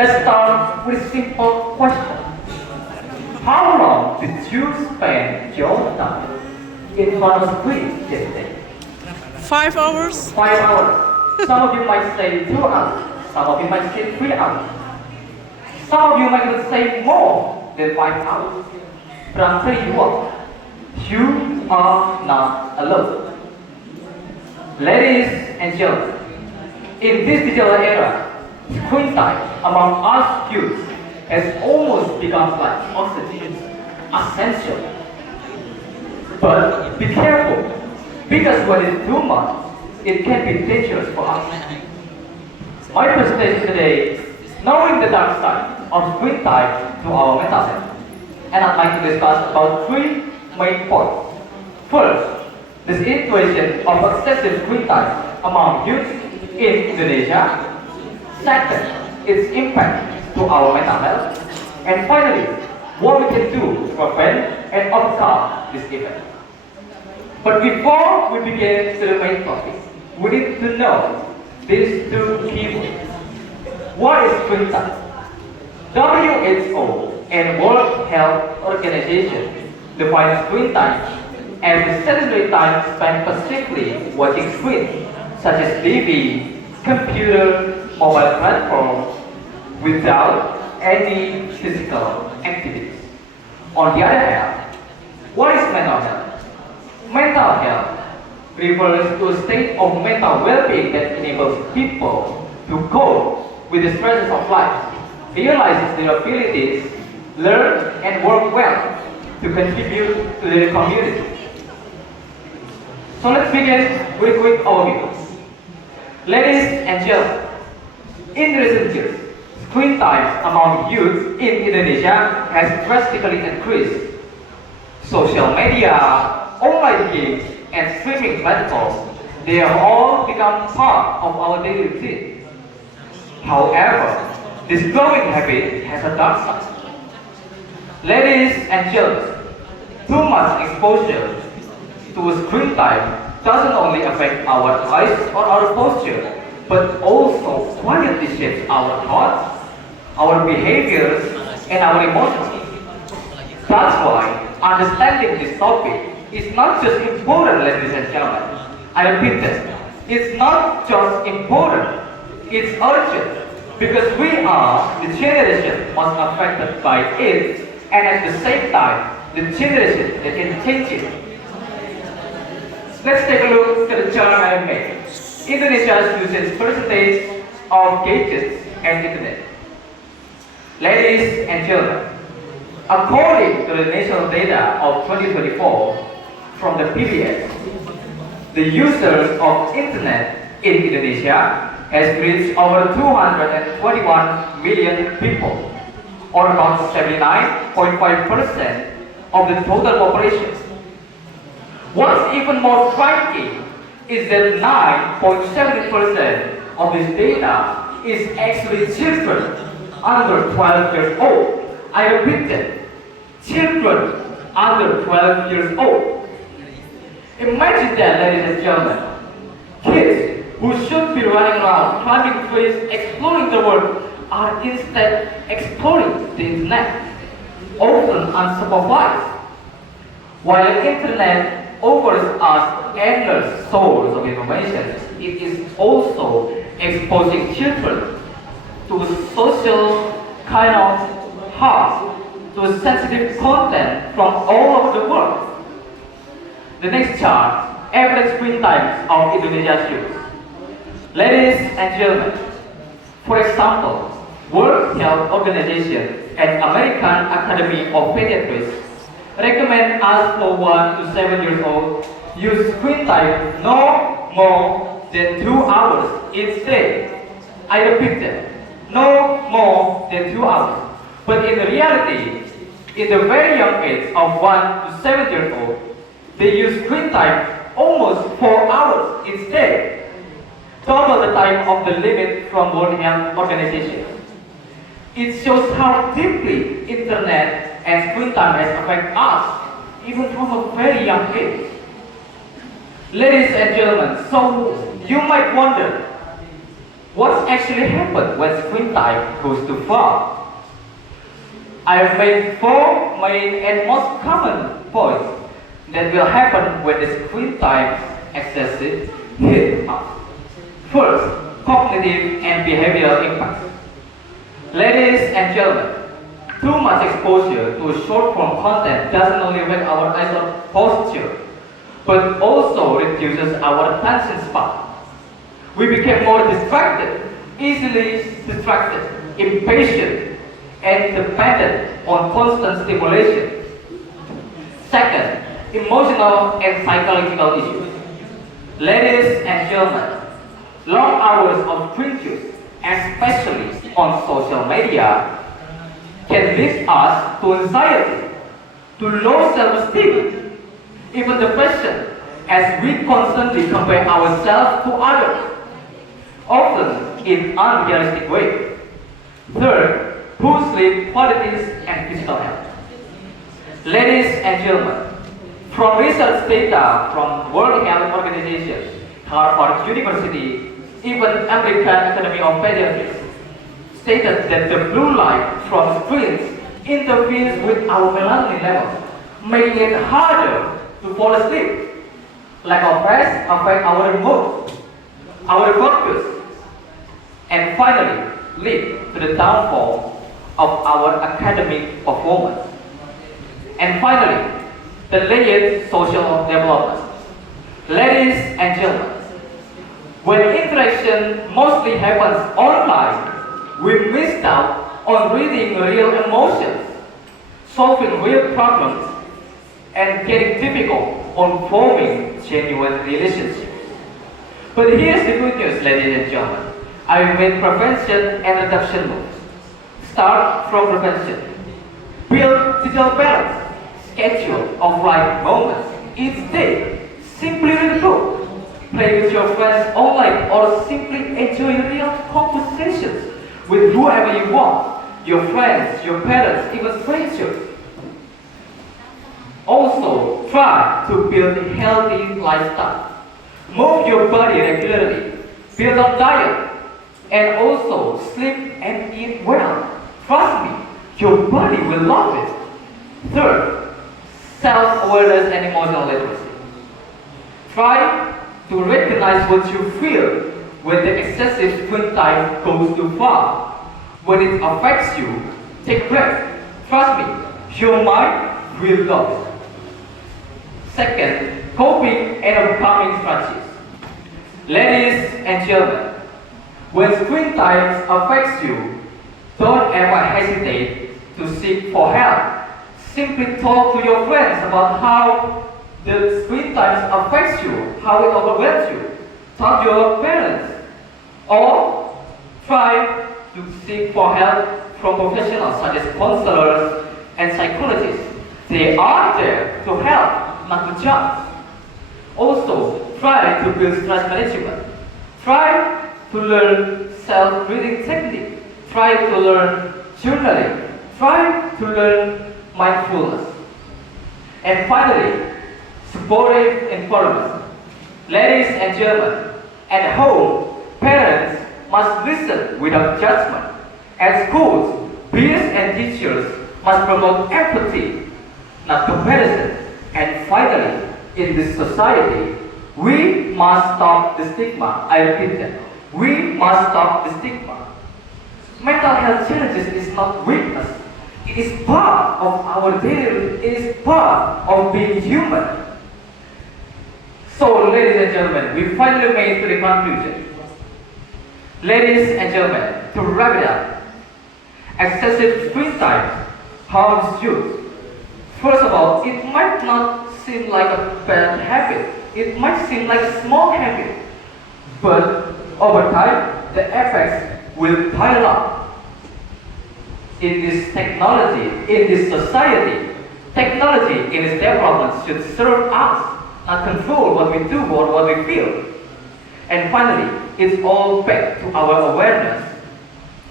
Let's start with a simple question. How long did you spend your time in front of screen yesterday? 5 hours. 5 hours. Some of you might say 2 hours. Some of you might say 3 hours. Some of you might even say more than 5 hours. But I'll tell you what, you are not alone. Ladies and gentlemen, in this digital era, screen time among us youth has almost become like oxygen, essential. But be careful, because when it's too much, it can be dangerous for us. My presentation today, knowing the dark side of screen time to our mental health, and I'd like to discuss about three main points. First, the situation of excessive screen time among youth in Indonesia. Second, its impact to our mental health. And finally, what we can do to prevent and overcome this event. But before we begin to the main topic, we need to know these two keywords. What is screen time? WHO and World Health Organization define screen time as the sedentary time spent passively watching screens such as TV, computer, mobile platforms without any physical activities. On the other hand, what is mental health? Mental health refers to a state of mental well-being that enables people to cope with the stresses of life, realize their abilities, learn and work well to contribute to their community. So let's begin with a quick overview. Ladies and gentlemen, in recent years, screen time among youth in Indonesia has drastically increased. Social media, online games, and streaming platforms, they have all become part of our daily routine. However, this growing habit has a dark side. Ladies and gentlemen, too much exposure to screen time doesn't only affect our eyes or our posture, but also quietly shapes our thoughts, our behaviors, and our emotions. That's why understanding this topic is not just important, ladies and gentlemen. I repeat this. It's not just important, it's urgent, because we are the generation most affected by it, and at the same time, the generation that can change it. Let's take a look at the chart I have made. Indonesia's usage percentage of gadgets and internet. Ladies and gentlemen, according to the national data of 2024 from the PBS, the users of internet in Indonesia has reached over 221 million people, or about 79.5% of the total population. What's even more striking is that 9.7% of this data is actually children under 12 years old. I repeat that, children under 12 years old. Imagine that, ladies and gentlemen. Kids who should be running around, climbing trees, exploring the world, are instead exploring the internet, often unsupervised. While the internet offers us endless sources of information, it is also exposing children to social kind of harm, to sensitive content from all over the world. The next chart, average screen times of Indonesia's youth. Ladies and gentlemen, for example, World Health Organization and American Academy of Pediatrics recommend us for 1 to 7 years old use screen time no more than 2 hours each day. I repeat that, no more than 2 hours. But in reality, in the very young age of 1 to 7 years old, they use screen time almost 4 hours each day, double the time of the limit from World Health Organization. It shows how deeply internet and screen time has affected us, even from a very young age. Ladies and gentlemen, so you might wonder, What actually happens when screen time goes too far? I have made four main and most common points that will happen when the screen time excessive hit us. First, cognitive and behavioral impact. Ladies and gentlemen, too much exposure to short-form content doesn't only affect our eyes or posture, but also reduces our attention span. We became more distracted, easily distracted, impatient, and dependent on constant stimulation. Second, emotional and psychological issues. Ladies and gentlemen, long hours of screen use, especially on social media, can lead us to anxiety, to low self-esteem, even depression, as we constantly compare ourselves to others, often in unrealistic ways. Third, poor sleep qualities and physical health. Ladies and gentlemen, from research data from World Health Organization, Harvard University, even American Academy of Pediatrics, stated that the blue light from screens interferes with our melatonin levels, making it harder to fall asleep. Lack of rest affects our mood, our focus, and finally lead to the downfall of our academic performance. And finally, the layered social development. Ladies and gentlemen, when interaction mostly happens online, we missed out on reading real emotions, solving real problems, and getting difficult on forming genuine relationships. But here's the good news, ladies and gentlemen. I've made prevention and reduction moves. Start from prevention. Build digital balance. Schedule offline moments each day. Simply read a book. Play with your friends online or simply enjoy real conversations with whoever you want. Your friends, your parents, even strangers. Also, try to build a healthy lifestyle. Move your body regularly. Build a diet. And also, sleep and eat well. Trust me, your body will love it. Third, self-awareness and emotional literacy. Try to recognize what you feel when the excessive screen time goes too far. When it affects you, take breath. Trust me, your mind will love it. Second, coping and overcoming strategies. Ladies and gentlemen, when screen time affects you, don't ever hesitate to seek for help. Simply talk to your friends about how the screen time affects you, how it overwhelms you. Talk to your parents. Or try to seek for help from professionals such as counselors and psychologists. They are there to help, not to judge. Also, try to build stress management. Try to learn self-reading technique. Try to learn journaling. Try to learn mindfulness. And finally, supportive environment. Ladies and gentlemen, at home, parents must listen without judgment. At schools, peers and teachers must promote empathy, not comparison. And finally, in this society, we must stop the stigma. I repeat that. We must stop the stigma. Mental health challenges is not weakness. It is part of our daily, it is part of being human. So, ladies and gentlemen, we finally made to the conclusion. Ladies and gentlemen, to wrap it up, excessive screen time harms youth. First of all, it might not seem like a bad habit. It might seem like a small habit. But over time, the effects will pile up. In this technology, in this society, technology in its development should serve us, not control what we do or what we feel. And finally, it's all back to our awareness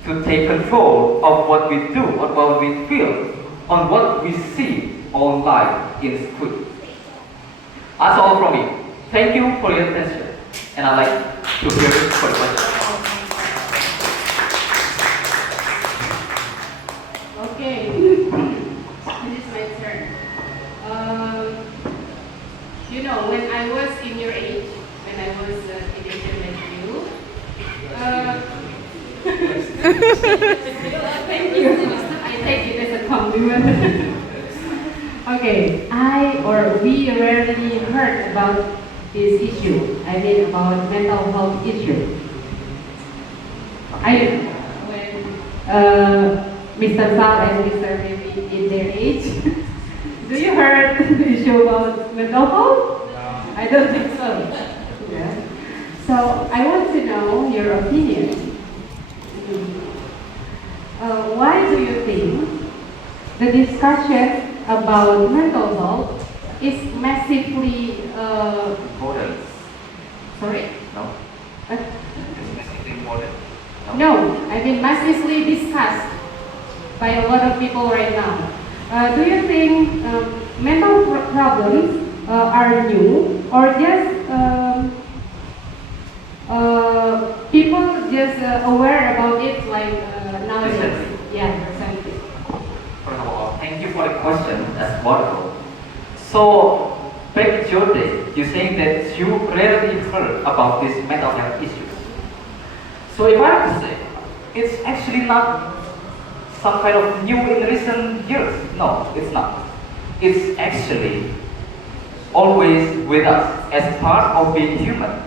to take control of what we do, of what we feel, on what we see online in screen. That's all from me. Thank you for your attention, and I'd like to hear for the questions. know, when I was in your age, when I was a teenager like you, thank you. I take it as a compliment. Okay, we rarely heard about this issue. I mean about mental health issue. When Mr. Sal and Mr. Maybe in their age, do you heard the issue about mental health? No. I don't think so. Yeah. So I want to know your opinion. Why do you think the discussion about mental health is massively Important. sorry? No. It's massively important. No, I mean massively discussed by a lot of people right now. Do you think mental problems are new, or just people just aware about it like nowadays? Recently. Yeah, recently. First of all, thank you for the question. That's wonderful. So, back in your day, you're saying that you rarely heard about these mental health issues. So, if I have to say, it's actually not some kind of new in recent years. No, it's not. It's actually always with us as part of being human.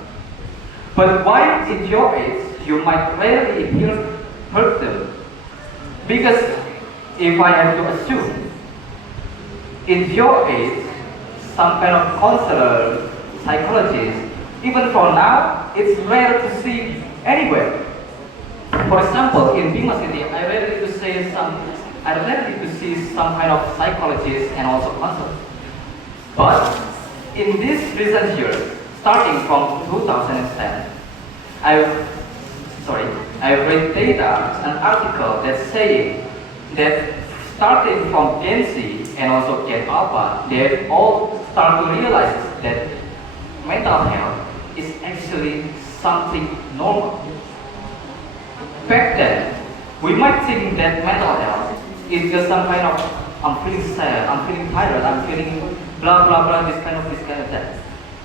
But why in your age you might rarely heard them? Because if I have to assume, in your age, some kind of counselor, psychologist, even for now, it's rare to see anywhere. For example, in BIMA City, I rarely to see some kind of psychologist and also counselor. But in these recent years, starting from 2010, I've read data, an article that's saying that starting from Gen Z and also Gen Alpha, they all start to realize that mental health is actually something normal. Back then, we might think that mental health is just some kind of, I'm feeling sad, I'm feeling tired, I'm feeling blah blah blah, this kind of that.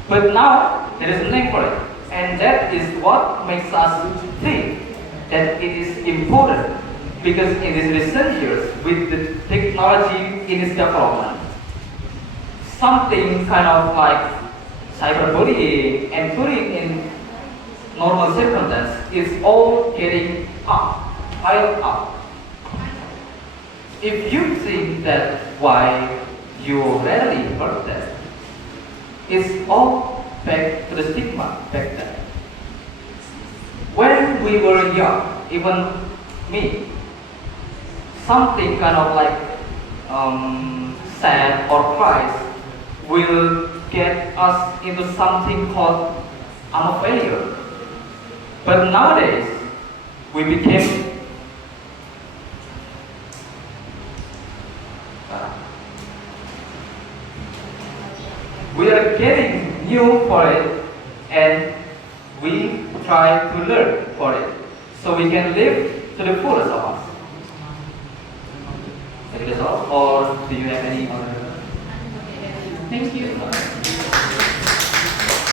But now, there is a name for it. And that is what makes us think that it is important. Because in these recent years, with the technology in its development, something kind of like cyberbullying and bullying in normal circumstances is all getting piled up. If you think that why you rarely heard that, it's all back to the stigma back then. When we were young, even me, something kind of like sad or cries will get us into something called I'm a failure. But nowadays, we became we are getting new for it, and we try to learn for it, so we can live to the fullest of us. Is it all, or do you have any other? Thank you.